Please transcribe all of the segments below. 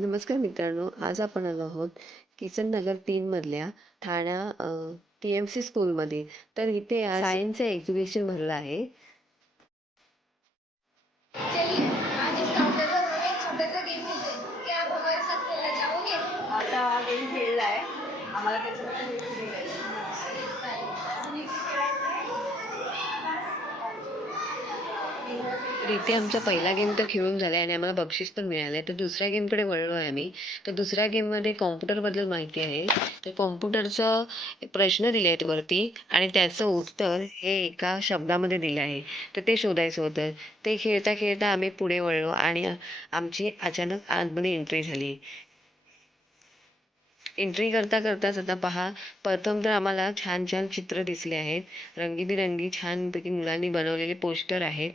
नमस्कार मित्रांनो, आज आपण आलो आहोत किसन नगर 3 मधल्या ठाणा TMC स्कूलमध्ये. तर इथे आज सायन्सचं एक्झिबिशन भरलं आहे. चलिए आज इस काउंटर पर हम एक छोटा सा गेम खेलते हैं। क्या आप हमारे साथ खेलना चाहोगे? आता हा गेम खेळलाय आम्हाला त्याच्याबद्दल माहिती नाही. तर इथे आमचा पहिला गेम तर खेळून झाला आणि आम्हाला बक्षीस पण मिळालं. तर दुसऱ्या गेमकडे वळलो आहे आम्ही. तर दुसऱ्या गेममध्ये कॉम्प्युटरबद्दल माहिती आहे. तर कॉम्प्युटरचं प्रश्न दिले आहेत वरती आणि त्याचं उत्तर हे एका शब्दामध्ये दिलं आहे. तर ते शोधायचं होतं. ते खेळता खेळता आम्ही पुढे वळलो आणि आमची अचानक आतमध्ये एंट्री झाली. एंट्री करता करताच आता पहा, प्रथम तर आम्हाला छान छान चित्र दिसले आहेत. रंगीबिरंगी छानपैकी मुलांनी बनवलेले पोस्टर आहेत.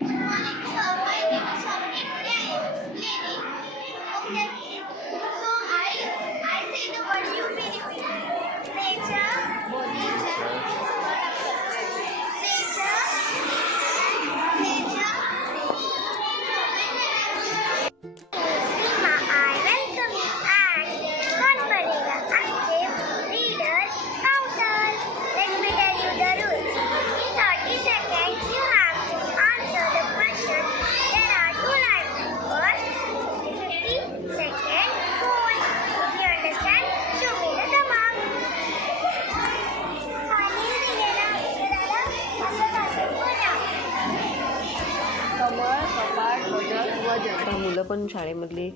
कमळ, कपाट, बदक, वजन. आता मुलं पण शाळेमधली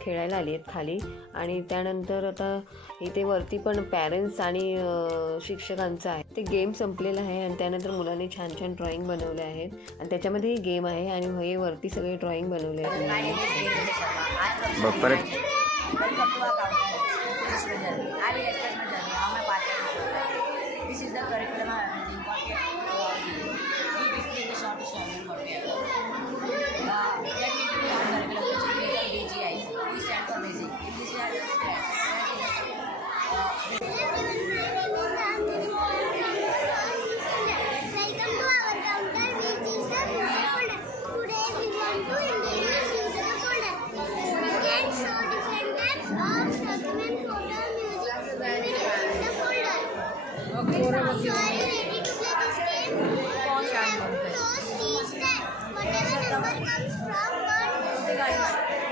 खेळायला आली आहेत खाली आणि त्यानंतर आता इथे वरती पण पॅरेंट्स आणि शिक्षकांचं आहे. ते गेम संपलेलं आहे आणि त्यानंतर मुलांनी छान छान ड्रॉइंग बनवले आहेत आणि त्याच्यामध्ये गेम आहे आणि हे वरती सगळे ड्रॉइंग बनवले आहेत मुलांनी. This is the curriculum I am using for we display the short short for let me tell you our curriculum which is called BGI. We stand for basic. In this way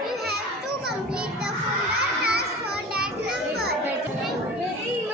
You have to complete the folder task for that number.